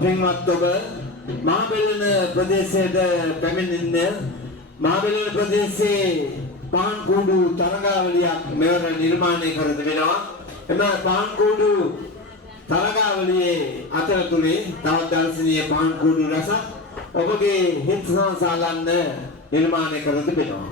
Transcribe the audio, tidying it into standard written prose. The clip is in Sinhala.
පින්වත් ඔබ මහබෙලන ප්‍රදේශයට පැමිණෙන්න මහබෙලන ප්‍රදේශයේ පාන් කුඩු තරගාවලියක් මෙවර නිර්මාණය කර තිබෙනවා. එම පාන් කුඩු තරගාවලියේ අතරතුරේ තවත් දර්ශනීය පාන් කුඩු රසක් ඔබගේ හිත සංසාලන්න නිර්මාණය කර තිබෙනවා.